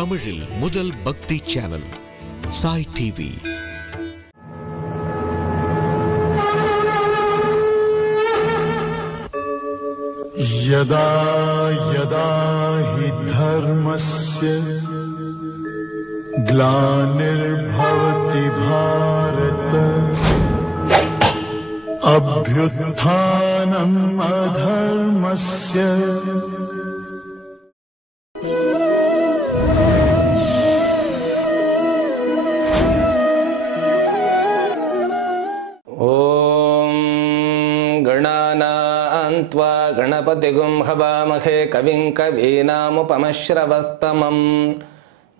தமிழில் முதல் பக்தி சேனல் சாய் டிவி. यदा यदा हि धर्मस्य ग्लानिर्भवति भारत अभ्युत्थानम् अधर्मस्य गणानान्त्वा गणपतिगुं हवामहे कविं कवीनामुपमश्रवस्तमम्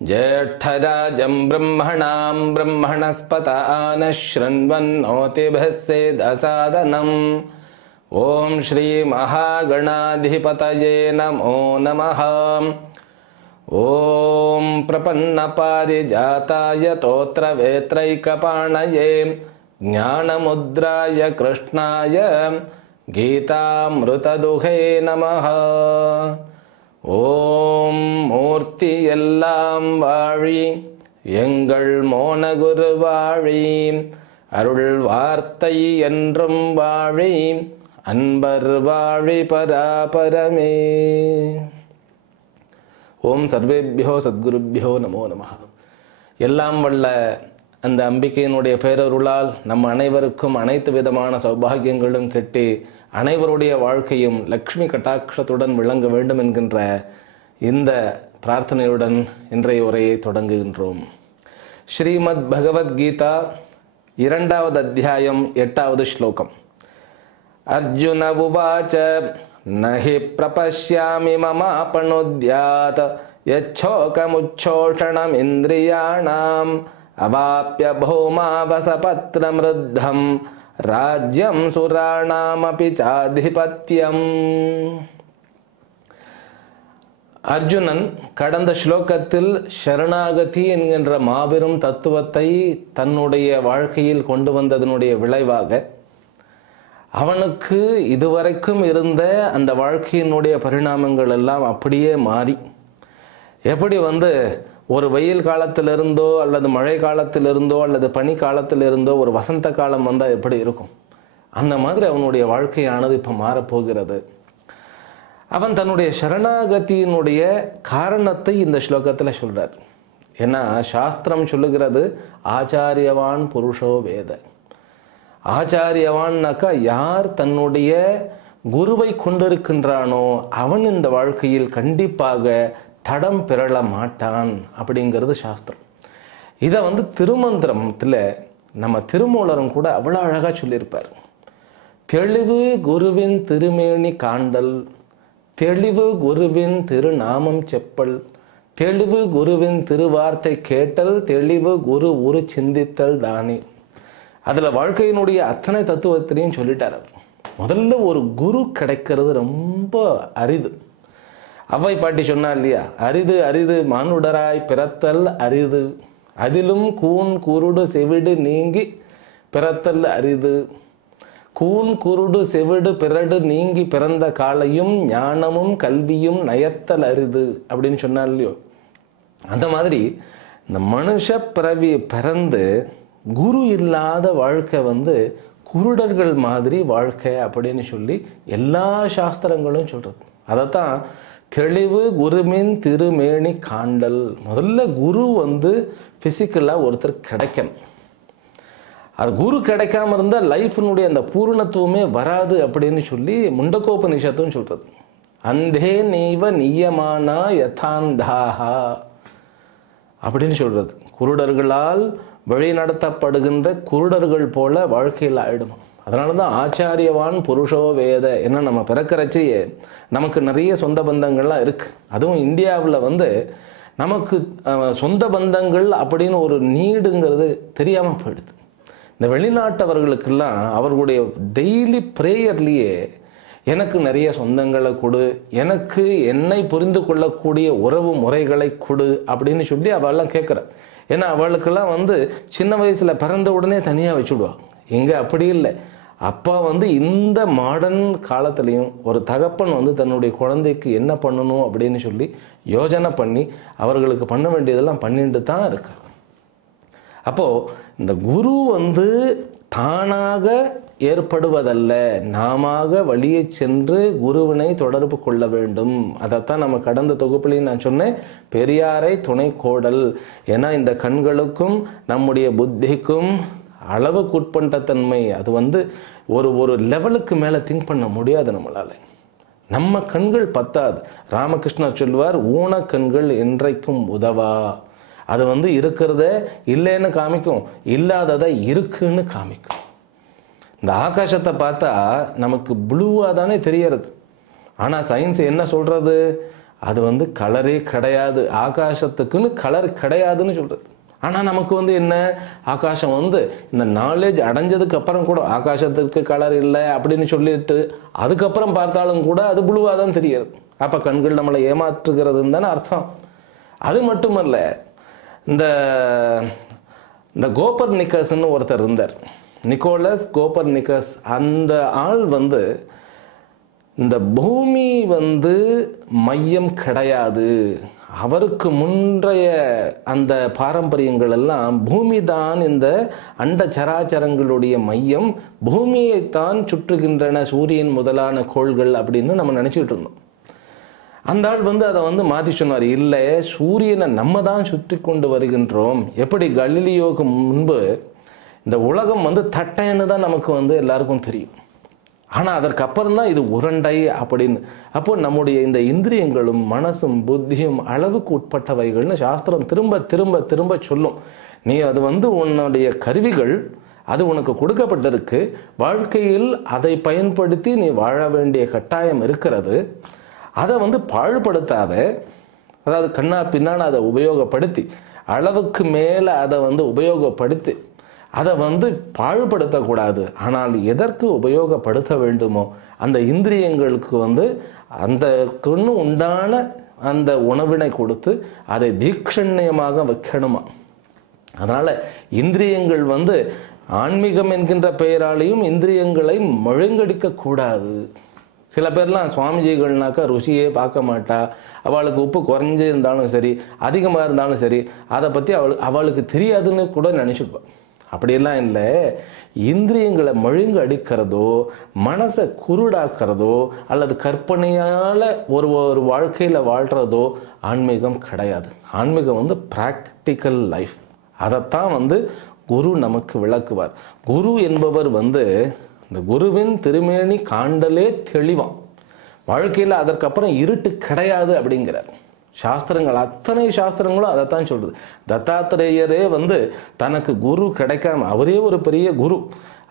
ज्येष्ठराजं ब्रह्मणां ब्रह्मणस्पत आनः शृण्वन्नोतिभिः सेदसादनम्. ॐ श्री महागणाधिपतये नमो नमः. ॐ प्रपन्नपारिजाताय तोत्रवेत्रैकपाणये ज्ञानमुद्राय कृष्णाय गीतामृतदुहे नमः. ஓம் மூர்த்தி எல்லாம் வாழி எங்கள் மோனகுரு வாழி அருள் வார்த்தை என்றும் வாழி அன்பர் வாழி பராபரமே. ஓம் சர்வேபியோ சத்குருபியோ நமோ நமः. எல்லாம் வல்ல அந்த அம்பிகையினுடைய பேரருளால் நம் அனைவருக்கும் அனைத்து விதமான சௌபாகியங்களும் கெட்டி அனைவருடைய வாழ்க்கையும் லக்ஷ்மி கட்டாட்சத்துடன் விளங்க வேண்டும் என்கின்ற இந்த பிரார்த்தனையுடன் இன்றைய உரையை தொடங்குகின்றோம். ஸ்ரீமத் பகவத்கீதா 2வது அத்தியாயம் 8வது ஸ்லோகம். அர்ஜுன உவாச்ச நஹி பிரபஷ்யாமி மமாபனுத்யாத் யச்சோகமுச்சோஷணம் இந்திரியாணாம் அவாப்ய பௌமாவசபத்ரமிருத்தம் ராஜ்யம் சுராணாமபி சாதிபத்யம். அர்ஜுனன் கடந்த ஸ்லோகத்தில் சரணாகதி என்கின்ற மாபெரும் தத்துவத்தை தன்னுடைய வாழ்க்கையில் கொண்டு வந்ததனுடைய விளைவாக அவனுக்கு இதுவரைக்கும் இருந்த அந்த வாழ்க்கையினுடைய பரிணாமங்கள் எல்லாம் அப்படியே மாறி, எப்படி ஒரு வெயில் காலத்திலிருந்தோ அல்லது மழை காலத்திலிருந்தோ அல்லது பனி காலத்திலிருந்தோ ஒரு வசந்த காலம் வந்தால் எப்படி இருக்கும், அந்த மாதிரி அவனுடைய வாழ்க்கையானது இப்போ மாறப்போகிறது. அவன் தன்னுடைய சரணாகதியினுடைய காரணத்தை இந்த ஸ்லோகத்தில் சொல்றார். ஏன்னா சாஸ்திரம் சொல்லுகிறது ஆச்சாரியவான் புருஷோ வேத. ஆச்சாரியவான்னாக்கா யார் தன்னுடைய குருவை கொண்டிருக்கின்றானோ அவன் இந்த வாழ்க்கையில் கண்டிப்பாக தடம் பிறள மாட்டான் அப்படிங்கிறது சாஸ்திரம். இதை திருமந்திரத்தில் நம்ம திருமூலரும் கூட அவ்வளோ அழகாக சொல்லியிருப்பார். தெளிவு குருவின் திருமேனி காண்டல், தெளிவு குருவின் திருநாமம் செப்பல், தெளிவு குருவின் திருவார்த்தை கேட்டல், தெளிவு குரு உரு சிந்தித்தல் தானே. அதில் வாழ்க்கையினுடைய அத்தனை தத்துவத்திலையும் சொல்லிட்டார் அவர். முதல்ல ஒரு குரு கிடைக்கிறது ரொம்ப அரிது. அவ்வை பாட்டி சொன்னா இல்லையா, அரிது அரிது மானுடராய் பிறத்தல் அரிது, அதிலும் கூன் குருடு செவிடு நீங்கி பிறத்தல் அரிது, கூன் குருடு செவிடு பிறடு நீங்கி பிறந்த காலையும் ஞானமும் கல்வியும் நயத்தல் அரிது அப்படின்னு சொன்னா இல்லையோ. அந்த மாதிரி இந்த மனுஷ பிறவி பிறந்து குரு இல்லாத வாழ்க்கை குருடர்கள் மாதிரி வாழ்க்கை அப்படின்னு சொல்லி எல்லா சாஸ்திரங்களும் சொல்றது. அதைத்தான் தெளிவு குருவின் திருமேனி காண்டல். முதல்ல குரு பிசிக்கலா ஒருத்தர் கிடைக்கணும். அது குரு கிடைக்காம இருந்தால் லைஃபினுடைய அந்த பூர்ணத்துவமே வராது அப்படின்னு சொல்லி முண்டகோபனிஷத்தும் சொல்றது. அந்தே நீவ நியமானா யதாந்தாஹா அப்படின்னு சொல்றது. குருடர்களால் வழி நடத்தப்படுகின்ற குருடர்கள் போல வாழ்க்கையில் ஆயிடும். அதனாலதான் ஆச்சாரியவான் புருஷோ வேத. ஏன்னா நம்ம பிறக்கிறச்சையே நமக்கு நிறைய சொந்த பந்தங்கள்லாம் இருக்கு. அதுவும் இந்தியாவில் நமக்கு சொந்த பந்தங்கள் அப்படின்னு ஒரு நீடுங்கிறது தெரியாம போயிடுது. இந்த வெளிநாட்டவர்களுக்கெல்லாம் அவர்களுடைய டெய்லி ப்ரேயர்லேயே எனக்கு நிறைய சொந்தங்களை கொடு, எனக்கு என்னை புரிந்து கொள்ளக்கூடிய உறவு முறைகளை கொடு அப்படின்னு சொல்லி அவெல்லாம் கேட்குற. ஏன்னா அவளுக்கெல்லாம் சின்ன வயசுல பிறந்த உடனே தனியாக வச்சுடுவாங்க. இங்கே அப்படி இல்லை. அப்பா வந்து இந்த மாடர்ன் காலத்துலேயும் ஒரு தகப்பன் வந்து தன்னுடைய குழந்தைக்கு என்ன பண்ணணும் அப்படின்னு சொல்லி யோஜனை பண்ணி அவர்களுக்கு பண்ண வேண்டியதெல்லாம் பண்ணிட்டு தான் இருக்கார். அப்போது இந்த குரு வந்து தானாக ஏற்படுவதல்ல, நாம வழியை சென்று குருவினை தொடர்பு கொள்ள வேண்டும். அதைத்தான் நம்ம கடந்த தொகுப்புலையும் நான் சொன்னேன், பெரியாரை துணை கோடல். ஏன்னா இந்த கண்களுக்கும் நம்முடைய புத்திக்கும் அளவுக்குட்பட்ட தன்மை, அது வந்து ஒரு லெவலுக்கு மேலே திங்க் பண்ண முடியாது நம்மளால. நம்ம கண்கள் பத்தாது. ராமகிருஷ்ணர் சொல்லுவார், ஊன கண்கள் என்றைக்கும் உதவா. அது வந்து இருக்கிறத இல்லைன்னு காமிக்கும், இல்லாததை இருக்குன்னு காமிக்கும். இந்த ஆகாசத்தை பார்த்தா நமக்கு ப்ளூவாக தானே தெரியறது. ஆனால் சயின்ஸ் என்ன சொல்றது, அது வந்து கலரே கிடையாது, ஆகாசத்துக்குன்னு கலர் கிடையாதுன்னு சொல்றது. ஆனால் நமக்கு வந்து என்ன, ஆகாசம் வந்து இந்த நாலேஜ் அடைஞ்சதுக்கு அப்புறம் கூட ஆகாசத்துக்கு கலர் இல்லை அப்படின்னு சொல்லிட்டு அதுக்கப்புறம் பார்த்தாலும் கூட அது ப்ளூவாக தான் தெரியுது. அப்போ கண்கள் நம்மளை ஏமாற்றுகிறதுன்னு தானே அர்த்தம். அது மட்டுமல்ல, இந்த கோப்பர்நிக்கஸ்ன்னு ஒருத்தர் இருந்தார், நிக்கோலஸ் கோப்பர்நிக்கஸ். அந்த ஆள் வந்து இந்த பூமி வந்து மையம் கிடையாது, அவருக்கு முன்றைய அந்த பாரம்பரியங்கள் எல்லாம் பூமி தான் இந்த அண்ட சராச்சரங்களுடைய மையம், பூமியைத்தான் சுற்றுகின்றன சூரியன் முதலான கோள்கள் அப்படின்னு நம்ம நினைச்சிட்டு இருந்தோம். அந்த ஆள் வந்து அதை வந்து மாற்றி சொன்னார், இல்லை சூரியனை நம்ம தான் சுற்றி கொண்டு வருகின்றோம். எப்படி கலீலியோவுக்கு முன்பு இந்த உலகம் வந்து தட்டைன்னு தான் நமக்கு வந்து எல்லாருக்கும் தெரியும், ஆனால் அதற்கு அப்புறம் தான் இது உருண்டை அப்படின்னு. அப்போ நம்முடைய இந்த இந்திரியங்களும் மனசும் புத்தியும் அளவுக்கு உட்பட்டவைகள்னு சாஸ்திரம் திரும்ப திரும்ப திரும்ப சொல்லும். நீ அது வந்து உன்னுடைய கருவிகள், அது உனக்கு கொடுக்கப்பட்டிருக்கு, வாழ்க்கையில் அதை பயன்படுத்தி நீ வாழ வேண்டிய கட்டாயம் இருக்கிறது. அதை வந்து பாழ்படுத்தாத, அதாவது கண்ணா பின்னான்னு அதை உபயோகப்படுத்தி அளவுக்கு மேலே அதை வந்து உபயோகப்படுத்தி அதை வந்து பாழ்படுத்தக்கூடாது. ஆனால் எதற்கு உபயோகப்படுத்த வேண்டுமோ அந்த இந்திரியங்களுக்கு வந்து அந்த உண்டான அந்த உணவினை கொடுத்து அதை தீக்ஷண்யமாக வைக்கணுமா. அதனால் இந்திரியங்கள் வந்து ஆன்மீகம் என்கின்ற பெயராலையும் இந்திரியங்களை மழுங்கடிக்க கூடாது. சில பேர்லாம் சுவாமிஜிகள்னாக்கா ருசியே பார்க்க மாட்டா, அவளுக்கு உப்பு குறைஞ்சி இருந்தாலும் சரி அதிகமாக இருந்தாலும் சரி அதை பற்றி அவளுக்கு தெரியாதுன்னு கூட நினச்சிடுவாள். அப்படியெல்லாம் இல்லை. இந்திரியங்களை மழுங்கு அடிக்கிறதோ மனசை குருடாக்கிறதோ அல்லது கற்பனையால் ஒரு வாழ்க்கையில் வாழ்கிறதோ ஆன்மீகம் கிடையாது. ஆன்மீகம் வந்து ப்ராக்டிக்கல் லைஃப். அதைத்தான் வந்து குரு நமக்கு விளக்குவார். குரு என்பவர் வந்து இந்த குருவின் திருமேனி காண்டலே தெளிவான். வாழ்க்கையில் அதற்கப்புறம் இருட்டு கிடையாது அப்படிங்கிறார். சாஸ்திரங்கள், அத்தனை சாஸ்திரங்களும் அதைத்தான் சொல்றது. தத்தாத்திரேயரே வந்து தனக்கு குரு கிடைக்காம, அவரே ஒரு பெரிய குரு,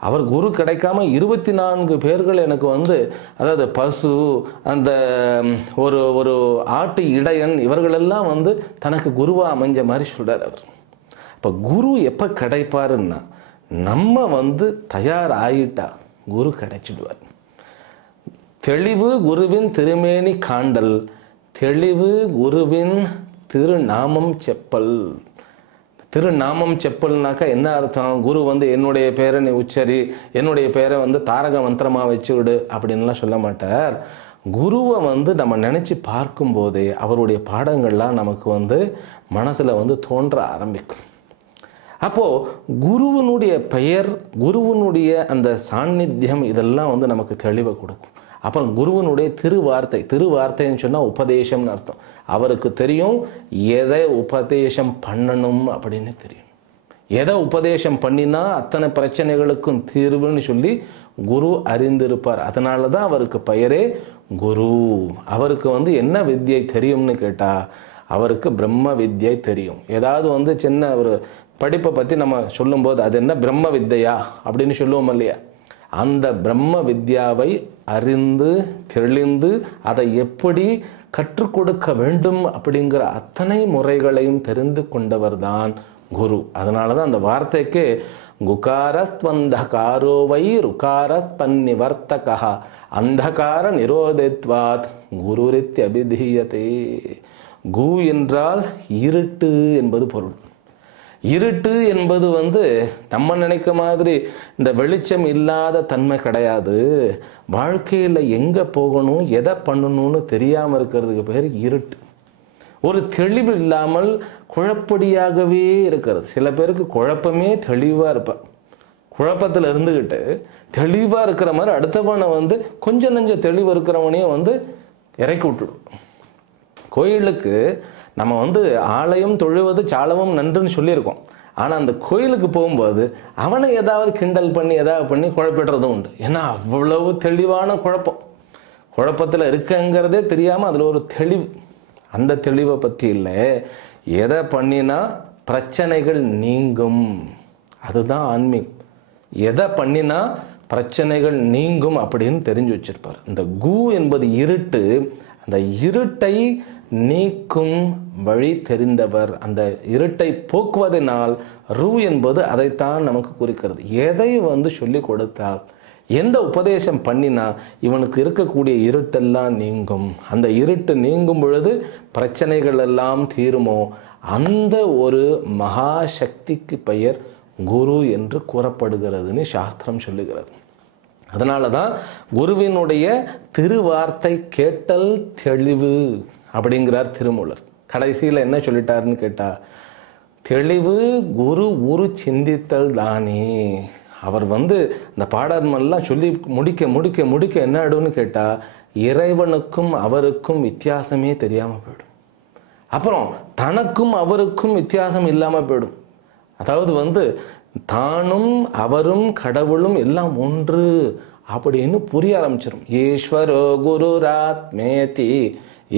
அவர் குரு கிடைக்காம 24 பேர்கள் எனக்கு வந்து, அதாவது பசு, அந்த ஒரு ஆட்டு இடையன், இவர்களெல்லாம் வந்து தனக்கு குருவா அமைஞ்ச மாதிரி சொல்றார் அவர். இப்போ குரு எப்போ கிடைப்பாருன்னா நம்ம வந்து தயார் ஆயிட்டா குரு கிடைச்சிடுவார். தெளிவு குருவின் திருமேனி காண்டல், தெளிவு குருவின் திருநாமம் செப்பல். திருநாமம் செப்பல்னாக்கா என்ன அர்த்தம்? குரு வந்து என்னுடைய பேரை நீ உச்சரி, என்னுடைய பேரை வந்து தாரக மந்திரமாக வச்சு விடு அப்படின்லாம் சொல்ல மாட்டார். குருவை வந்து நம்ம நினச்சி பார்க்கும்போதே அவருடைய பாடங்கள்லாம் நமக்கு வந்து மனசில் வந்து தோன்ற ஆரம்பிக்கும். அப்போது குருவனுடைய பெயர், குருவனுடைய அந்த சாநித்தியம், இதெல்லாம் வந்து நமக்கு தெளிவை கொடுக்கும். அப்புறம் குருவனுடைய திருவார்த்தைன்னு சொன்னால் உபதேசம்னு அர்த்தம். அவருக்கு தெரியும் எதை உபதேசம் பண்ணணும் அப்படின்னு தெரியும். எதை உபதேசம் பண்ணினா அத்தனை பிரச்சனைகளுக்கும் தீர்வுன்னு சொல்லி குரு அறிந்திருப்பார். அதனால தான் அவருக்கு பெயரே குரு. அவருக்கு வந்து என்ன வித்யை தெரியும்னு கேட்டால் அவருக்கு பிரம்ம வித்யை தெரியும். ஏதாவது வந்து சின்ன ஒரு படிப்பை பற்றி நம்ம சொல்லும்போது அது என்ன பிரம்ம வித்தையா அப்படின்னு சொல்லுவோம் இல்லையா, அந்த பிரம்ம வித்யாவை அறிந்து தெளிந்து அதை எப்படி கற்றுக் கொடுக்க வேண்டும் அப்படிங்கிற அத்தனை முறைகளையும் தெரிந்து கொண்டவர் தான் குரு. அதனால தான் அந்த வார்த்தைக்கு குகாரஸ்வந்தகாரோவை ருகாரஸ்பன்னிவர்த்தகா அந்தகார நிரோதித்வாத் குருரித்ய அபிதீயதே. கு என்றால் இருட்டு என்பது பொருள். இருட்டு என்பது நம்ம நினைக்க மாதிரி இந்த வெளிச்சம் இல்லாத தன்மை கிடையாது. வாழ்க்கையில் எங்கே போகணும், எதை பண்ணணும்னு தெரியாமல் இருக்கிறதுக்கு பேர் இருட்டு. ஒரு தெளிவு இல்லாமல் குழப்படியாகவே இருக்கிறது. சில பேருக்கு குழப்பமே தெளிவாக இருப்பார். குழப்பத்தில் இருந்துக்கிட்டு தெளிவாக இருக்கிற மாதிரி அடுத்தவனை கொஞ்சம் நெஞ்ச தெளிவு இருக்கிறவனையும் இறக்கி விட்டுடும். கோயிலுக்கு நம்ம ஆலயம் தொழுவது சாலவும் நன்றுன்னு சொல்லியிருக்கோம். ஆனால் அந்த கோயிலுக்கு போகும்போது அவனை ஏதாவது கிண்டல் பண்ணி ஏதாவது பண்ணி குழப்பிடுறதும் உண்டு. ஏன்னா அவ்வளவு தெளிவான குழப்பத்தில் இருக்குங்கிறதே தெரியாமல் அதில் ஒரு தெளிவு. அந்த தெளிவை பற்றி இல்லை, எதை பண்ணினா பிரச்சனைகள் நீங்கும், அதுதான் ஆன்மீகம். எதை பண்ணினா பிரச்சனைகள் நீங்கும் அப்படின்னு தெரிஞ்சு வச்சிருப்பார். இந்த கு என்பது இருட்டு, அந்த இருட்டை நீக்கும் வழி தெரிந்தவர். அந்த இருட்டை போக்குவதனால் ரு என்பது அதைத்தான் நமக்கு குறிக்கிறது. எதை சொல்லி கொடுத்தால், எந்த உபதேசம் பண்ணினா இவனுக்கு இருக்கக்கூடிய இருட்டெல்லாம் நீங்கும், அந்த இருட்டு நீங்கும் பொழுது பிரச்சனைகள் எல்லாம் தீருமோ, அந்த ஒரு மகா சக்திக்கு பெயர் குரு என்று கூறப்படுகிறதுன்னு சாஸ்திரம் சொல்லுகிறது. அதனால தான் குருவினுடைய திருவார்த்தை கேட்டல் தெளிவு அப்படிங்கிறார் திருமூலர். கடைசியில் என்ன சொல்லிட்டாருன்னு கேட்டா, தெளிவு குரு உரு சிந்தித்தல் தானே. அவர் இந்த பாடமெல்லாம் சொல்லி முடிக்க முடிக்க முடிக்க என்ன ஆயிடும்னு கேட்டா, இறைவனுக்கும் அவருக்கும் வித்தியாசமே தெரியாம போயிடும். அப்புறம் தனக்கும் அவருக்கும் வித்தியாசம் இல்லாம போயிடும். அதாவது தானும் அவரும் கடவுளும் எல்லாம் ஒன்று அப்படின்னு புரிய ஆரம்பிச்சிடும். ஈஸ்வரோ குருராத்மேதி,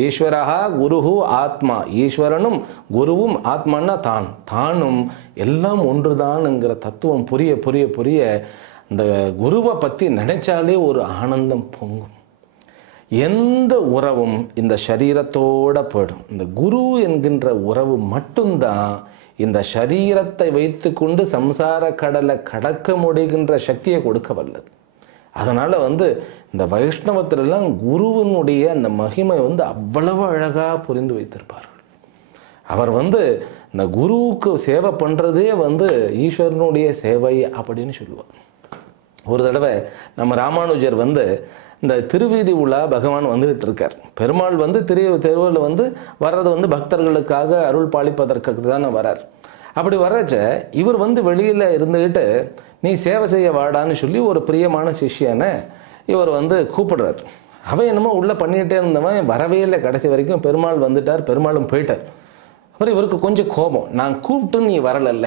ஈஸ்வரஹா குருஹு ஆத்மா, ஈஸ்வரனும் குருவும் ஆத்மானா தானும் எல்லாம் ஒன்றுதான்ங்கிற தத்துவம் புரிய புரிய புரிய இந்த குருவை பற்றி நினைச்சாலே ஒரு ஆனந்தம் பொங்கும். எந்த உறவும் இந்த சரீரத்தோட போயிடும். இந்த குரு என்கின்ற உறவு மட்டும்தான் இந்த சரீரத்தை வைத்து கொண்டு சம்சார கடலை கடக்க முடிகின்ற சக்தியை கொடுக்க வல்லது. அதனால இந்த வைஷ்ணவத்திலெல்லாம் குருவினுடைய அந்த மகிமை அவ்வளவு அழகா புரிந்து வைத்திருப்பார்கள். அவர் இந்த குருவுக்கு சேவை பண்றதே ஈஸ்வரனுடைய சேவை அப்படின்னு சொல்லுவார். ஒரு தடவை நம்ம ராமானுஜர் இந்த திருவீதி உலா பகவான் வந்துகிட்டு இருக்கார். பெருமாள் தெருவில் வர்றது பக்தர்களுக்காக அருள் பாலிப்பதற்கு தானே வரார். அப்படி வர்றச்ச இவர் வெளியில இருந்துகிட்டு நீ சேவை செய்ய வாடான்னு சொல்லி ஒரு பிரியமான சிஷ்யனை இவர் கூப்பிடுறார். அவன் என்னமோ உள்ள பண்ணிக்கிட்டே இருந்தவன் வரவே இல்லை. கடைசி வரைக்கும் பெருமாள் வந்துட்டார், பெருமாளும் போயிட்டார். அப்புறம் இவருக்கு கொஞ்சம் கோபம், நான் கூப்பிட்டு நீ வரலல்ல,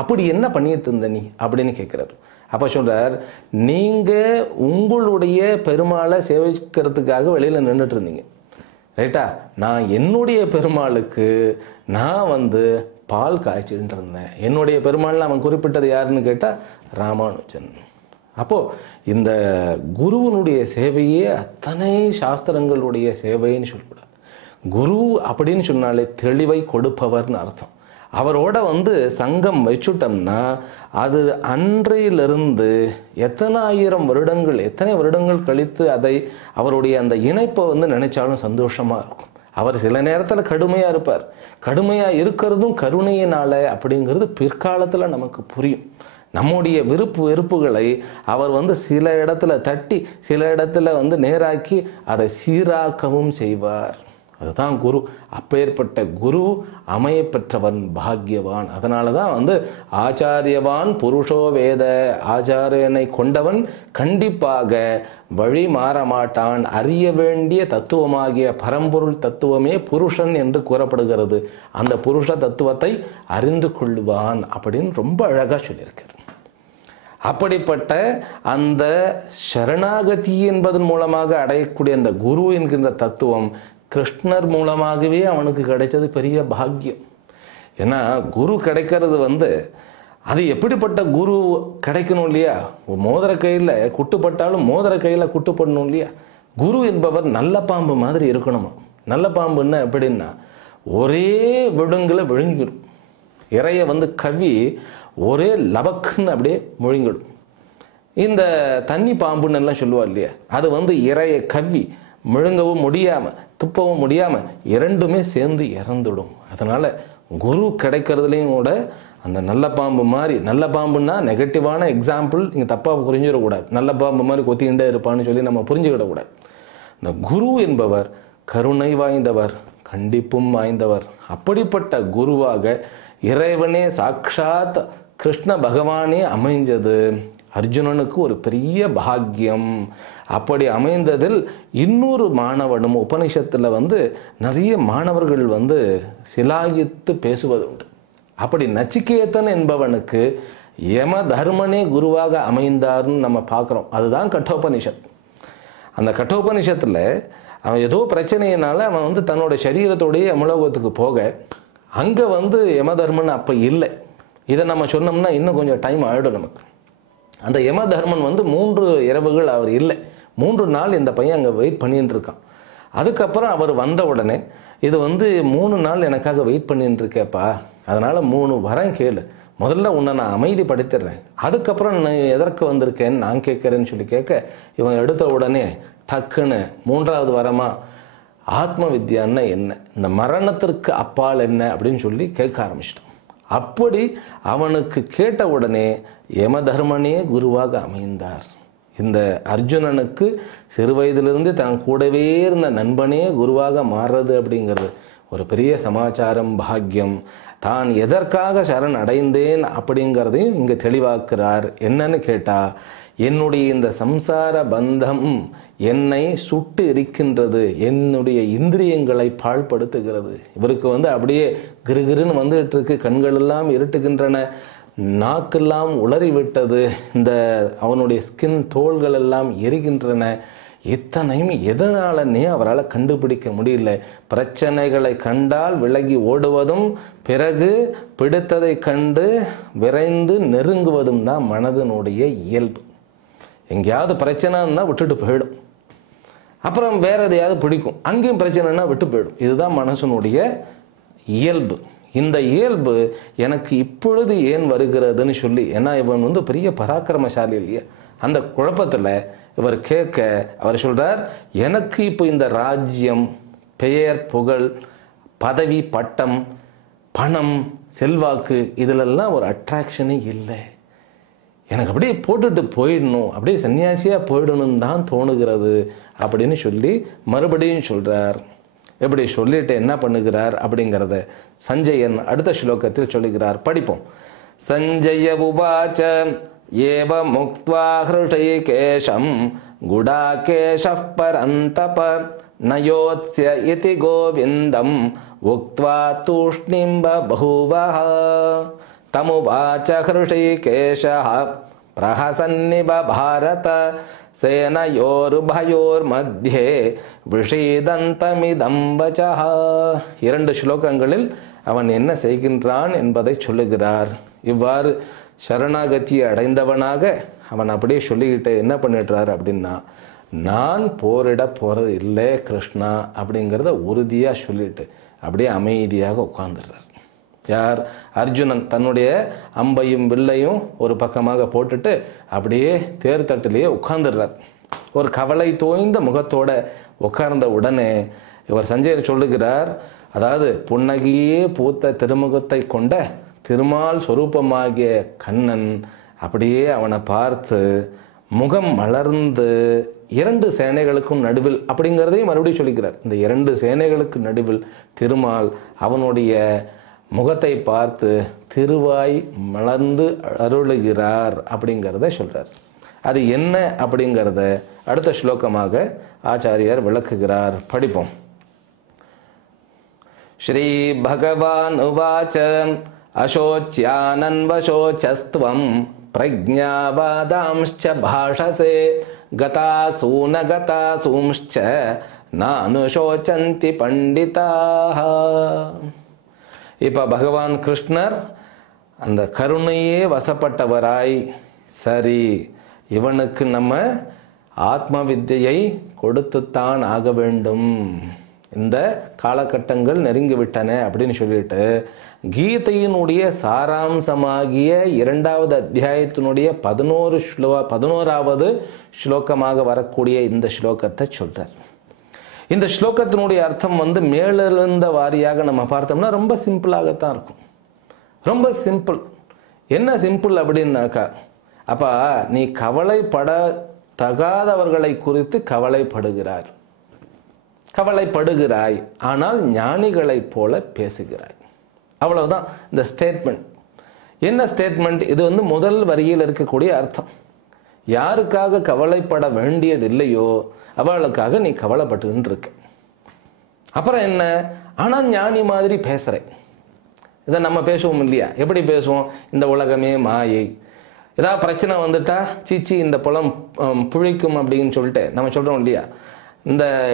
அப்படி என்ன பண்ணிட்டு இருந்த நீ அப்படின்னு கேட்கிறாரு. அப்ப சொல்றார், நீங்க உங்களுடைய பெருமாளை சேவிக்கிறதுக்காக வெளியில நின்றுட்டு இருந்தீங்க, ரைட்டா? நான் என்னுடைய பெருமாளுக்கு நான் பால் காய்ச்சிட்டு இருந்தேன். என்னுடைய பெருமாள் அவன் குறிப்பிட்டது யாருன்னு கேட்டா ராமானுஜன். அப்போ இந்த குருவனுடைய சேவையே அத்தனை சாஸ்திரங்களுடைய சேவைன்னு சொல்லக்கூடாது. குரு அப்படின்னு சொன்னாலே தெளிவை கொடுப்பவர்னு அர்த்தம். அவரோட சங்கம் வச்சுட்டோம்னா அது அன்றையிலிருந்து எத்தனை வருடங்கள் கழித்து அதை அவருடைய அந்த இணைப்பை நினைச்சாலும் சந்தோஷமா இருக்கும். அவர் சில நேரத்தில் கடுமையா இருப்பார். கடுமையா இருக்கிறதும் கருணையினால அப்படிங்கிறது பிற்காலத்துல நமக்கு புரியும். நம்முடைய விருப்பு வெறுப்புகளை அவர் சில இடத்துல தட்டி சில இடத்துல நேராக்கி அதை சீராக்கவும் செய்வார். அதுதான் குரு. அப்பேற்பட்ட குரு அமைய பெற்றவன் பாக்யவான். அதனாலதான் ஆச்சாரியவான் புருஷோ வேத, ஆச்சாரியனை கொண்டவன் கண்டிப்பாக வழி மாற மாட்டான். அறிய வேண்டிய தத்துவமாகிய பரம்பொருள் தத்துவமே புருஷன் என்று கூறப்படுகிறது. அந்த புருஷ தத்துவத்தை அறிந்து கொள்ளுவான் அப்படின்னு ரொம்ப அழகா சொல்லியிருக்கிறார். அப்படிப்பட்ட அந்த சரணாகதி என்பதன் மூலமாக அடையக்கூடிய அந்த குரு என்கின்ற தத்துவம் கிருஷ்ணர் மூலமாகவே அவனுக்கு கிடைச்சது பெரிய பாக்கியம். ஏன்னா குரு கிடைக்கிறது அது எப்படிப்பட்ட குரு கிடைக்கணும் இல்லையா? மோதிர கையில குட்டுப்பட்டாலும் மோதிர கையில குட்டுப்படணும் இல்லையா? குரு என்பவர் நல்ல பாம்பு மாதிரி இருக்கணுமா? நல்ல பாம்புன்னா எப்படின்னா ஒரே விழுங்குல விழுங்கிடும். இறைய கவி ஒரே லபக்குன்னு அப்படியே முழுங்கிடும். இந்த தண்ணி பாம்புன்னு எல்லாம் சொல்லுவா இல்லையா? அது இறைய கவ்வி முழுங்கவும் முடியாம துப்பவும் முடியாம இரண்டுமே சேர்ந்து இறந்துடும். அதனால குரு கிடைக்கிறதுலையும் கூட அந்த நல்ல பாம்பு மாதிரி, நல்ல பாம்புன்னா நெகட்டிவான எக்ஸாம்பிள் இங்கே தப்பாக புரிஞ்சிடக்கூடாது. நல்ல பாம்பு மாதிரி கொத்திக்கிட்டே இருப்பான்னு சொல்லி நம்ம புரிஞ்சுக்கிடக்கூடாது. இந்த குரு என்பவர் கருணை வாய்ந்தவர், கண்டிப்பும் வாய்ந்தவர். அப்படிப்பட்ட குருவாக இறைவனே சாட்சாத் கிருஷ்ண பகவானே அமைஞ்சது அர்ஜுனனுக்கு ஒரு பெரிய பாக்கியம். அப்படி அமைந்ததில் இன்னொரு மாணவனும் உபனிஷத்தில் நிறைய மாணவர்கள் சிலாகித்து பேசுவது உண்டு. அப்படி நச்சிகேதன் என்பவனுக்கு யம தர்மனே குருவாக அமைந்தார்னு நம்ம பார்க்குறோம். அதுதான் கட்டோபனிஷத். அந்த கட்டோபனிஷத்தில் அவன் ஏதோ பிரச்சனையினால அவன் தன்னோட சரீரத்தோடைய யமலோகத்துக்கு போக அங்கே யமதர்மன் அப்போ இல்லை. இதை நம்ம சொன்னோம்னா இன்னும் கொஞ்சம் டைம் ஆகிடும் நமக்கு. அந்த யமதர்மன் 3 இரவுகள் அவர் இல்லை, 3 நாள் இந்த பையன் அங்கே வெயிட் பண்ணிட்டு இருக்கான். அதுக்கப்புறம் அவர் வந்த உடனே இது 3 நாள் எனக்காக வெயிட் பண்ணிட்டு இருக்கேப்பா, அதனால 3 வரம் கேளு, முதல்ல உன்னை நான் அமைதிப்படுத்திடுறேன், அதுக்கப்புறம் நான் எதற்கு வந்திருக்கேன்னு நான் கேட்குறேன்னு சொல்லி கேட்க, இவன் எடுத்த உடனே டக்குன்னு 3வது வரமா ஆத்ம வித்யான்னா என்ன, இந்த மரணத்திற்கு அப்பால் என்ன அப்படின்னு சொல்லி கேட்க ஆரம்பிச்சிட்டான். அப்படி அவனுக்கு கேட்ட உடனே யமதர்மனே குருவாக அமைந்தார். இந்த அர்ஜுனனுக்கு சிறு வயதிலிருந்து தான் கூடவே இருந்த நண்பனே குருவாக மாறுறது அப்படிங்கிறது ஒரு பெரிய சமாச்சாரம், பாக்கியம். தான் எதற்காக சரண் அடைந்தேன் அப்படிங்கிறதையும் இங்கே தெளிவாக்குறார். என்னன்னு கேட்டா, என்னுடைய இந்த சம்சார பந்தம் என்னை சுட்டு இருக்கின்றது, என்னுடைய இந்திரியங்களை பாழ்படுத்துகிறது. இவருக்கு அப்படியே கிருகிருன்னு வந்துட்டு இருக்கு, கண்கள் எல்லாம் இருட்டுகின்றன, நாக்கெல்லாம் உளறிவிட்டது, இந்த அவனுடைய ஸ்கின் தோள்கள் எல்லாம் எரிகின்றன. இத்தனையும் எதனாலன்னே அவரால் கண்டுபிடிக்க முடியல. பிரச்சனைகளை கண்டால் விலகி ஓடுவதும், பிறகு பிடித்ததை கண்டு விரைந்து நெருங்குவதும் தான் மனதனுடைய இயல்பு. எங்கேயாவது பிரச்சனைன்னா விட்டுட்டு போயிடும், அப்புறம் வேற எதையாவது பிடிக்கும், அங்கேயும் பிரச்சனைனா விட்டு போயிடும். இதுதான் மனசனுடைய இயல்பு. இந்த இயல்பு எனக்கு இப்பொழுது ஏன் வருகிறதுன்னு சொல்லி, ஏன்னா இவன் பெரிய பராக்கிரமசாலி இல்லையா, அந்த குழப்பத்தில் இவர் கேட்க அவர் சொல்றார், எனக்கு இப்போ இந்த ராஜ்யம், பெயர், புகழ், பதவி, பட்டம், பணம், செல்வாக்கு இதிலெல்லாம் ஒரு அட்ராக்ஷனே இல்லை. எனக்கு அப்படியே போட்டுட்டு போயிடணும், அப்படியே சன்னியாசியாக போயிடணும்னு தான் தோணுகிறது அப்படின்னு சொல்லி மறுபடியும் சொல்றார். எப்படி சொல்லிட்டு என்ன பண்ணுகிறார் அப்படிங்கிறத சஞ்சயன் அடுத்த ஸ்லோகத்தில் சொல்லுகிறார். படிப்போம். சஞ்சய உவாச்ச ஏவ முக்த்வா ஹ்ருஷைகேஷம் குடாகேஷः பரந்தப நயோத்ஸ்ய இதி கோவிந்தம் உக்த்வா தூஷ்ணிம்ப பஹுவஹ தமுவாச்ச ஹ்ருஷைகேஷः பிரஹசன்னிவ பாரத சேனயோருபயோர் மத்தியே விஷீதந்தமிதம் வசஹ. 2 ஸ்லோகங்களில் அவன் என்ன செய்கின்றான் என்பதை சொல்லுகிறார். இவ்வாறு சரணாகதியை அடைந்தவனாக அவன் அப்படியே சொல்லிக்கிட்டு என்ன பண்ணிடுறார் அப்படின்னா, நான் போரிட போறது இல்லை கிருஷ்ணா அப்படிங்கிறத உறுதியாக சொல்லிட்டு அப்படியே அமைதியாக உட்கார்ந்துடுறார். யார்? அர்ஜுனன் தன்னுடைய அம்பையும் வில்லையும் ஒரு பக்கமாக போட்டுட்டு அப்படியே தேர்தட்டிலேயே உட்கார்ந்துடுறார். ஒரு கவலை தோய்ந்த முகத்தோட உட்கார்ந்த உடனே இவர் சஞ்சயன் சொல்லுகிறார், அதாவது புன்னகையே பூத்த திருமுகத்தை கொண்ட திருமால் சொரூபமாகிய கண்ணன் அப்படியே அவனை பார்த்து முகம் மலர்ந்து 2 சேனைகளுக்கும் நடுவில் அப்படிங்கிறதையும் மறுபடியும் சொல்லிக்கிறார். இந்த 2 சேனைகளுக்கு நடுவில் திருமால் அவனுடைய முகத்தை பார்த்து திருவாய் மலர்ந்து அருளுகிறார் அப்படிங்கிறத சொல்றார். அது என்ன அப்படிங்கிறத அடுத்த ஸ்லோகமாக ஆச்சாரியர் விளக்குகிறார். படிப்போம். ஸ்ரீ பகவான் உவாச்ச அசோச்யானன்வசோச்சஸ்த்வம் பிரஜ்ஞாவாதாம்ச்ச பாஷசே கதாசூன கதாசூம்ச்ச நானுஷோச்சந்தி பண்டிதாஹ. இப்போ பகவான் கிருஷ்ணர் அந்த கருணையே வசப்பட்டவராய், சரி இவனுக்கு நம்ம ஆத்ம வித்தையை கொடுத்துத்தான் ஆக வேண்டும், இந்த காலகட்டங்கள் நெருங்கிவிட்டன அப்படின்னு சொல்லிட்டு கீதையினுடைய சாராம்சமாகிய 2வது அத்தியாயத்தினுடைய 11வது ஸ்லோகமாக வரக்கூடிய இந்த ஸ்லோகத்தை சொல்றார். இந்த ஸ்லோகத்தினுடைய அர்த்தம் வந்து மேலிருந்த வாரியாக நம்ம பார்த்தோம்னா ரொம்ப சிம்பிளாகத்தான் இருக்கும். ரொம்ப சிம்பிள். என்ன சிம்பிள் அப்படின்னாக்கா, அப்ப நீ கவலைப்பட தகாதவர்களை குறித்து கவலைப்படுகிறாய், ஆனால் ஞானிகளைப் போல பேசுகிறாய். அவ்வளவுதான் இந்த ஸ்டேட்மெண்ட். என்ன ஸ்டேட்மெண்ட்? இது வந்து முதல் வரியில் இருக்கக்கூடிய அர்த்தம். யாருக்காக கவலைப்பட வேண்டியது இல்லையோ அவளுக்காக நீ கவலைப்பட்டு இருக்க. அப்புறம் என்ன? ஆனால் ஞானி மாதிரி பேசுற. இதை நம்ம பேசுவோம் இல்லையா? எப்படி பேசுவோம்? இந்த உலகமே மாயை, ஏதாவது பிரச்சனை வந்துட்டா சீச்சி இந்த பழம் புழிக்கும் அப்படின்னு சொல்லிட்டு நம்ம சொல்றோம் இல்லையா?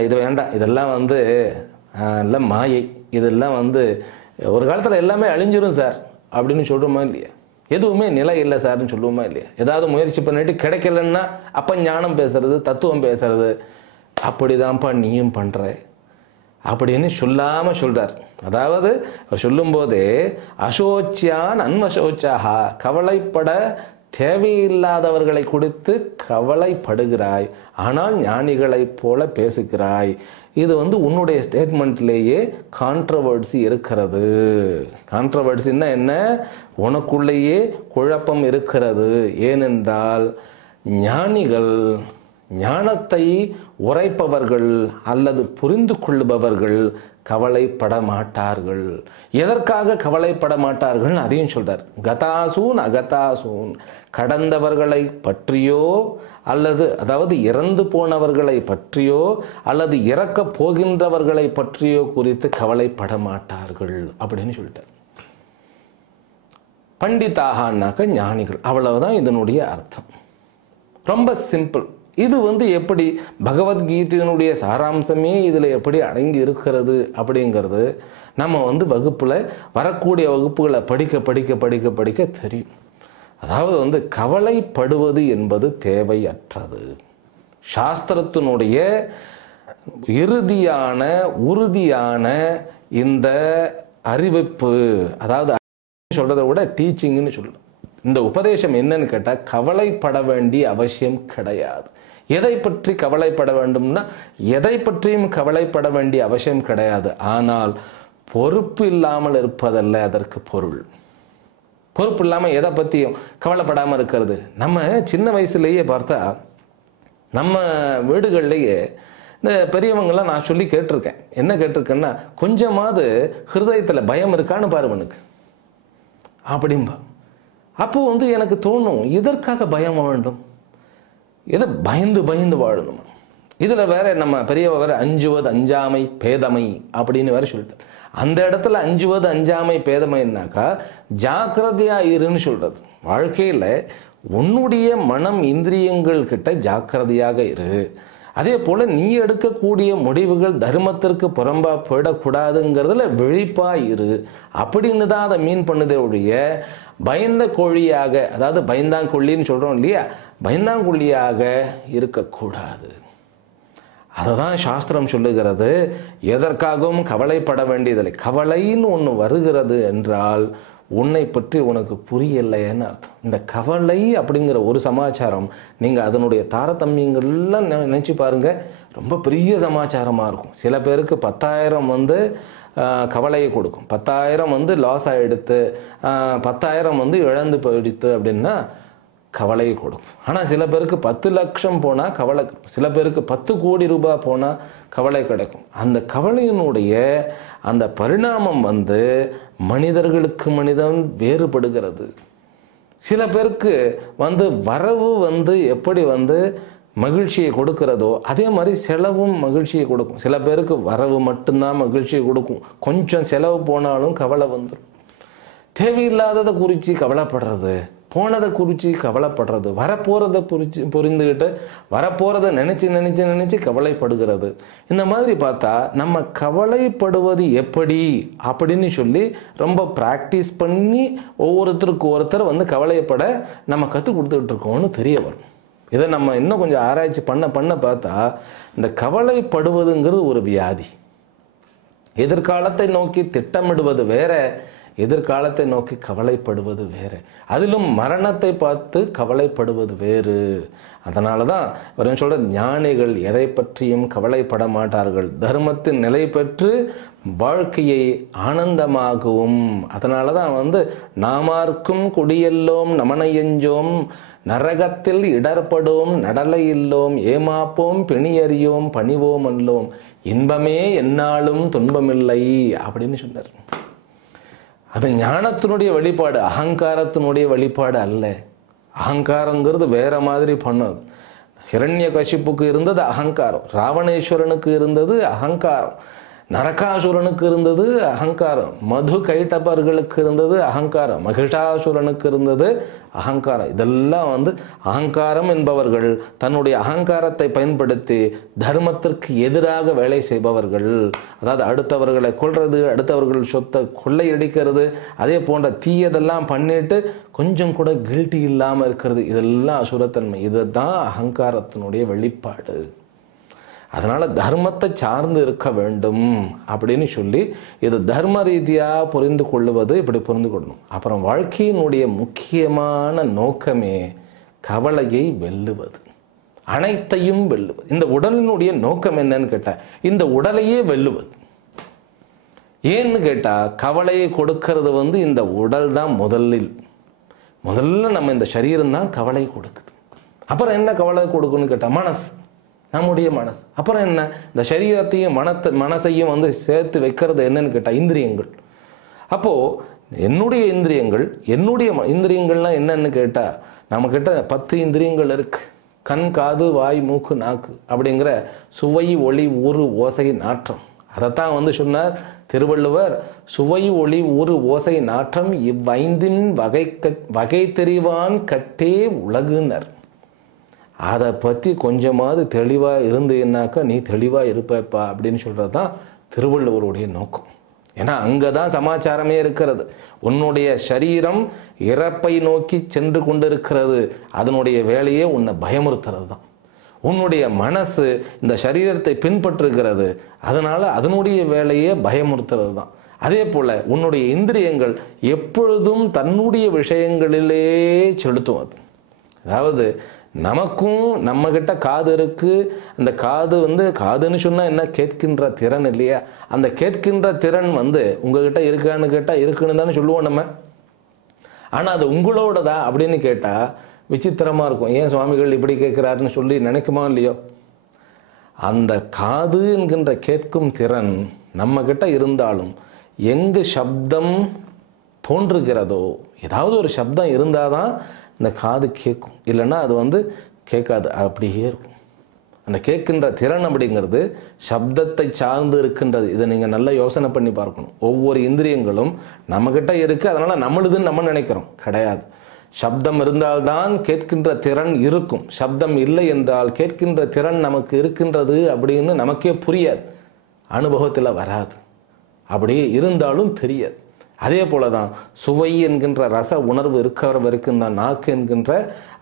இது வேண்டாம், இதெல்லாம் வந்து எல்லாம் மாயை, இதெல்லாம் வந்து ஒரு காலத்தில் எல்லாமே அழிஞ்சிரும் சார் அப்படின்னு சொல்றோமா இல்லையா? எதுவுமே நிலை இல்லை சார்னு சொல்லுவோமா இல்லையா? ஏதாவது முயற்சி பண்ணிட்டு கிடைக்கலன்னா அப்ப ஞானம் பேசுறது, தத்துவம் பேசுறது. அப்படிதான்ப்பா நீயும் பண்ற அப்படின்னு சொல்லாம சொல்றார். அதாவது அவர் சொல்லும் போதே அசோச்சியான் அன்வசோச்சாகா, கவலைப்பட தேவையில்லாதவர்களை குறித்து கவலைப்படுகிறாய், ஆனால் ஞானிகளைப் போல பேசுகிறாய். இது வந்து உன்னுடைய ஸ்டேட்மெண்ட்லேயே கான்ட்ரவர்சி இருக்கிறது. கான்ட்ரவர்சின்னா என்ன? உனக்குள்ளேயே குழப்பம் இருக்கிறது. ஏனென்றால் ஞானிகள், ஞானத்தை உரைப்பவர்கள் அல்லது புரிந்து கொள்பவர்கள் கவலைப்பட மாட்டார்கள். எதற்காக கவலைப்பட மாட்டார்கள் அதையும் சொல்றார். கதாசூன் அகதாசூன், கடந்தவர்களை பற்றியோ அல்லது அதாவது இறந்து போனவர்களை பற்றியோ அல்லது இறக்க போகின்றவர்களை பற்றியோ குறித்து கவலைப்பட மாட்டார்கள் அப்படின்னு சொல்லிட்டார். பண்டிதாகனாக்க ஞானிகள், அவ்வளவுதான் இதனுடைய அர்த்தம். ரொம்ப சிம்பிள். இது வந்து எப்படி பகவத்கீதையினுடைய சாராம்சமே இதுல எப்படி அடங்கி இருக்கிறது அப்படிங்கிறது நம்ம வந்து வகுப்புல வரக்கூடிய வகுப்புகளை படிக்க படிக்க படிக்க படிக்க தெரியும். அதாவது வந்து கவலைப்படுவது என்பது தேவையற்றது. சாஸ்திரத்தினுடைய இறுதியான உறுதியான இந்த அறிவிப்பு, அதாவது சொல்றதை விட டீச்சிங்னு சொல்லணும். இந்த உபதேசம் என்னன்னு கேட்டா, கவலைப்பட வேண்டிய அவசியம் கிடையாது. எதை பற்றி கவலைப்பட வேண்டும்னா எதை பற்றியும் கவலைப்பட வேண்டிய அவசியம் கிடையாது. ஆனால் பொறுப்பு இல்லாமல் இருப்பதல்ல அதற்கு பொருள். பொறுப்பு இல்லாமல் எதை பற்றியும் கவலைப்படாமல் இருக்கிறது. நம்ம சின்ன வயசுலேயே பார்த்தா நம்ம வீடுகள்லேயே இந்த பெரியவங்கெல்லாம் நான் சொல்லி கேட்டிருக்கேன். என்ன கேட்டிருக்கேன்னா, கொஞ்சமாவது ஹிருதயத்தில் பயம் இருக்கான்னு பாருவனுக்கு அப்படின்பா. அப்போ வந்து எனக்கு தோணும், எதற்காக பயம் வேண்டும்? எதை பயந்து பயந்து வாழணும்? இதுல வேற நம்ம பெரியவ வேற அஞ்சுவது அஞ்சாமை பேதமை அப்படின்னு வேற சொல்லிட்டார். அந்த இடத்துல அஞ்சுவது அஞ்சாமை பேதமைன்னாக்கா ஜாக்கிரதையா இருன்னு சொல்றது. வாழ்க்கையில உன்னுடைய மனம் இந்திரியங்கள் கிட்ட ஜாக்கிரதையாக இரு. அதே போல நீ எடுக்கக்கூடிய முடிவுகள் தர்மத்திற்கு புறம்பா போயிடக்கூடாதுங்கிறதுல விழிப்பா இரு அப்படின்னு தான் அதை மீன் பண்ணுதே ஒழிய பயந்த கோழியாக, அதாவது பயந்தாங்கொல்லின்னு சொல்றோம் இல்லையா, பயந்தாங்கொல்லியாக இருக்கக்கூடாது. அததான் சாஸ்திரம் சொல்லுகிறது. எதற்காகவும் கவலைப்பட வேண்டியதில்லை. கவலைன்னு ஒன்று வருகிறது என்றால் உன்னை பற்றி உனக்கு புரியலைன்னு அர்த்தம். இந்த கவலை அப்படிங்கிற ஒரு சமாச்சாரம் நீங்க அதனுடைய தாரதமியங்கள்லாம் நினைச்சு பாருங்க, ரொம்ப பெரிய சமாச்சாரமா இருக்கும். சில பேருக்கு 10,000 வந்து கவலையை கொடுக்கும், 10,000 வந்து லாஸ் ஆகிடுத்து, 10,000 வந்து இழந்து போயிடுத்து அப்படின்னா கவலையை கொடுக்கும். ஆனால் சில பேருக்கு 10 லட்சம் போனால் கவலை, சில பேருக்கு 10 கோடி ரூபாய் போனால் கவலை கிடைக்கும். அந்த கவலையினுடைய அந்த பரிணாமம் வந்து மனிதர்களுக்கு மனிதன் வேறுபடுகிறது. சில பேருக்கு வந்து வரவு வந்து எப்படி வந்து மகிழ்ச்சியை கொடுக்கிறதோ அதே மாதிரி செலவும் மகிழ்ச்சியை கொடுக்கும். சில பேருக்கு வரவு மட்டும்தான் மகிழ்ச்சியை கொடுக்கும், கொஞ்சம் செலவு போனாலும் கவலை வந்துடும். தேவையில்லாததை குறித்து கவலைப்படுறது, போனதை குறித்து கவலைப்படுறது, வரப்போறதை புரிந்துகிட்டு வரப்போறதை நினைச்சு நினைச்சு நினைச்சு கவலைப்படுகிறது. இந்த மாதிரி பார்த்தா நம்ம கவலைப்படுவது எப்படி அப்படின்னு சொல்லி ரொம்ப பிராக்டிஸ் பண்ணி ஒவ்வொருத்தருக்கு ஒருத்தர் வந்து கவலைப்பட நம்ம கற்றுக் கொடுத்துட்டு இருக்கோம்னு தெரிய வரும். இதை நம்ம இன்னும் கொஞ்சம் ஆராய்ச்சி பண்ண பண்ண பார்த்தா இந்த கவலைப்படுவதுங்கிறது ஒரு வியாதி. எதிர்காலத்தை நோக்கி திட்டமிடுவது வேற, எதிர்காலத்தை நோக்கி கவலைப்படுவது வேறு, அதிலும் மரணத்தை பார்த்து கவலைப்படுவது வேறு. அதனால தான் அவர் சொல்ற, ஞானிகள் எதை பற்றியும் கவலைப்பட மாட்டார்கள், தர்மத்தின் நிலை பெற்று வாழ்க்கையை ஆனந்தமாகவும். அதனால தான் நாமார்க்கும் குடியெல்லோம் நமனையஞ்சோம், நரகத்தில் இடர்படோம் நடலை இல்லோம், ஏமாப்போம் பிணியறியோம் பணிவோம் அல்லோம், இன்பமே எந்நாளும் துன்பமில்லை அப்படின்னு சொன்னார். அது ஞானத்தினுடைய வெளிப்பாடு, அகங்காரத்தினுடைய வெளிப்பாடு அல்ல. அகங்காரங்கிறது வேற மாதிரி பண்ணது. ஹிரண்யகசிப்புக்கு இருந்தது அகங்காரம், ராவணேஸ்வரனுக்கு இருந்தது அகங்காரம், நரகாசுரனுக்கு இருந்தது அகங்காரம், மது கைட்டபர்களுக்கு இருந்தது அகங்காரம், மகிஷாசுரனுக்கு இருந்தது அகங்காரம். இதெல்லாம் அகங்காரம் என்பவர்கள் தன்னுடைய அகங்காரத்தை பயன்படுத்தி தர்மத்திற்கு எதிராக வேலை செய்பவர்கள். அதாவது அடுத்தவர்களை கொல்றது, அடுத்தவர்கள் சொத்தை கொள்ளையடிக்கிறது, அதே போன்ற தீயதெல்லாம் பண்ணிட்டு கொஞ்சம் கூட கில்ட்டி இல்லாமல் இருக்கிறது. இதெல்லாம் அசுரத்தன்மை. இதுதான் அகங்காரத்தினுடைய வெளிப்பாடு. அதனால தர்மத்தை சார்ந்து இருக்க வேண்டும் அப்படின்னு சொல்லி இது தர்ம ரீதியாக புரிந்து கொள்ளுவது இப்படி புரிந்து கொள்ளணும். அப்புறம் வாழ்க்கையினுடைய முக்கியமான நோக்கமே கவலையை வெல்லுவது, அனைத்தையும் வெல்லுவது. இந்த உடலினுடைய நோக்கம் என்னன்னு கேட்டா இந்த உடலையே வெல்லுவது. ஏன்னு கேட்டா கவலையை கொடுக்கிறது இந்த உடல் தான். முதல்ல நம்ம இந்த சரீரம் தான் கவலை கொடுக்குது. அப்புறம் என்ன கவலை கொடுக்குன்னு கேட்டா மனசு, நம்முடைய மனசு. அப்புறம் என்ன, இந்த சரீரத்தையும் மனசையும் சேர்த்து வைக்கிறது என்னன்னு கேட்டா இந்திரியங்கள். அப்போ என்னுடைய இந்திரியங்கள்லாம் என்னன்னு கேட்டா நம்ம கிட்ட 10 இந்திரியங்கள் இருக்கு. கண், காது, வாய், மூக்கு, நாக்கு அப்படிங்கிற சுவை, ஒளி, ஊறு, ஓசை, நாற்றம். அதைத்தான் சொன்னார் திருவள்ளுவர், சுவை, ஒளி, ஊறு, ஓசை, நாற்றம் இவ்வைந்தின் வகை தெரிவான் கட்டே உலகுனர். அதை பற்றி கொஞ்சமாவது தெளிவாக இருந்தேன்னாக்கா நீ தெளிவாக இருப்பப்பா அப்படின்னு சொல்கிறது தான் திருவள்ளுவருடைய நோக்கம். ஏன்னா அங்கே தான் சமாச்சாரமே இருக்கிறது. உன்னுடைய சரீரம் இறப்பை நோக்கி சென்று கொண்டிருக்கிறது, அதனுடைய வேலையே உன்னை பயமுறுத்துறது தான். உன்னுடைய மனசு இந்த சரீரத்தை பின்பற்றுகிறது, அதனால அதனுடைய வேலையே பயமுறுத்துறது தான். அதே போல உன்னுடைய இந்திரியங்கள் எப்பொழுதும் தன்னுடைய விஷயங்களிலே செலுத்துவது. அதாவது நமக்கும் நம்ம கிட்ட காது இருக்கு. அந்த காது காதுன்னு சொன்னா என்ன, கேட்கின்ற திறன் இல்லையா? அந்த கேட்கின்ற திறன் உங்ககிட்ட இருக்கான்னு கேட்டா இருக்குன்னு தானே சொல்லுவோம் நம்ம. ஆனா அது உங்களோடதா அப்படின்னு கேட்டா விசித்திரமா இருக்கும். ஏன் சுவாமிகள் இப்படி கேட்கிறாருன்னு சொல்லி நினைக்குமா இல்லையோ? அந்த காது என்கின்ற கேட்கும் திறன் நம்ம கிட்ட இருந்தாலும் எங்கு சப்தம் தோன்றுகிறதோ, ஏதாவது ஒரு சப்தம் இருந்தாதான் இந்த காது கேட்கும், இல்லைன்னா அது கேட்காது, அப்படியே இருக்கும். அந்த கேட்கின்ற திறன் அப்படிங்கிறது சப்தத்தை சார்ந்து இருக்கின்றது. இதை நீங்கள் நல்லா யோசனை பண்ணி பார்க்கணும். ஒவ்வொரு இந்திரியங்களும் நம்மக்கிட்ட இருக்கு, அதனால நம்மளுதுன்னு நம்ம நினைக்கிறோம். கிடையாது. சப்தம் இருந்தால்தான் கேட்கின்ற திறன் இருக்கும். சப்தம் இல்லை என்றால் கேட்கின்ற திறன் நமக்கு இருக்கின்றது அப்படின்னு நமக்கே புரியாது, அனுபவத்தில் வராது. அப்படியே இருந்தாலும் தெரியாது. அதே போலதான் சுவை என்கின்ற ரச உணர்வு இருக்கிற வரைக்கும் தான் நாக்கு என்கின்ற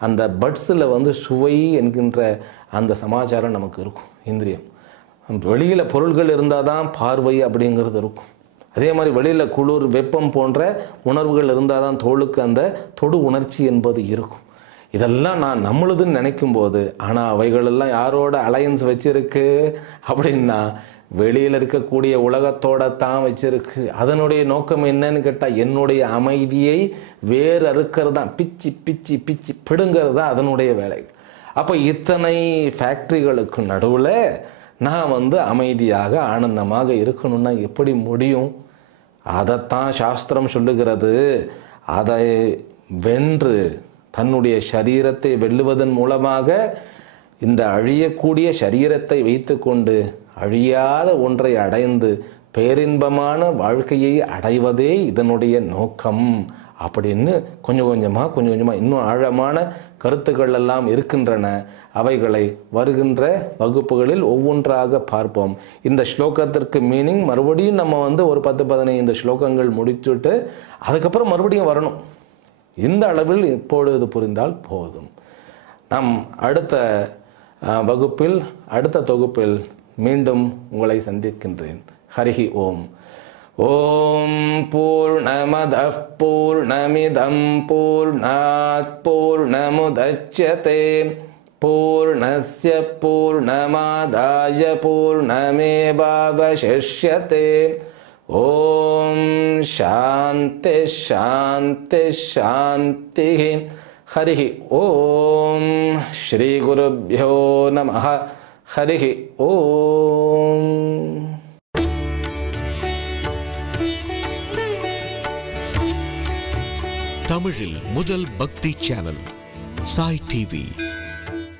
அந்த பட்ஸில் சுவை என்கின்ற அந்த சமாச்சாரம் நமக்கு இருக்கும். இந்திரியம் வெளியில பொருள்கள் இருந்தால் தான் பார்வை அப்படிங்கிறது இருக்கும். அதே மாதிரி வெளியில குளிர், வெப்பம் போன்ற உணர்வுகள் இருந்தால் தான் தோளுக்கு அந்த தொடு உணர்ச்சி என்பது இருக்கும். இதெல்லாம் நான் நம்மளுதுன்னு நினைக்கும் போது, ஆனால் அவைகளெல்லாம் யாரோட அலையன்ஸ் வச்சிருக்கு அப்படின்னா வெளியில் இருக்கக்கூடிய உலகத்தோட தான் வச்சிருக்கு. அதனுடைய நோக்கம் என்னன்னு கேட்டால் என்னுடைய அமைதியை வேறு அறுக்கிறது தான், பிச்சு பிச்சு பிச்சு பிடுங்கிறது தான் அதனுடைய வேலை. அப்போ இத்தனை ஃபேக்டரிகளுக்கு நடுவில் நான் அமைதியாக ஆனந்தமாக இருக்கணும்னா எப்படி முடியும்? அதைத்தான் சாஸ்திரம் சொல்லுகிறது. அதை வென்று தன்னுடைய சரீரத்தை வெல்லுவதன் மூலமாக இந்த அழியக்கூடிய சரீரத்தை வைத்து கொண்டு அழியாத ஒன்றை அடைந்து பேரின்பமான வாழ்க்கையை அடைவதே இதனுடைய நோக்கம் அப்படின்னு கொஞ்சம் கொஞ்சமா இன்னும் ஆழமான கருத்துக்கள் எல்லாம் இருக்கின்றன. அவைகளை வருகின்ற வகுப்புகளில் ஒவ்வொன்றாக பார்ப்போம். இந்த ஸ்லோகத்திற்கு மீனிங் மறுபடியும் நம்ம ஒரு 10-15 ஸ்லோகங்கள் முடிச்சுட்டு அதுக்கப்புறம் மறுபடியும் வரணும். இந்த அளவில் இப்பொழுது புரிந்தால் போதும். நாம் அடுத்த அடுத்த தொகுப்பில் மீண்டும் உங்களை சந்திக்கின்றேன். ஹரிஹி ஓம். ஓம் பூர்ணமதః பூர்ணமிதம் பூர்ணாத் பூர்ணமுதச்யதே பூர்ணஸ்ய பூர்ணமாதாய பூர்ணமேவாவசிஷ்யதே. ஓம் சாந்தி சாந்தி சாந்தி. ஹரி ஓம். ஸ்ரீ குருப்யோ நமः. ஹரி ஓம். தமிழில் முதல் பக்தி சேனல் சாய் டிவி.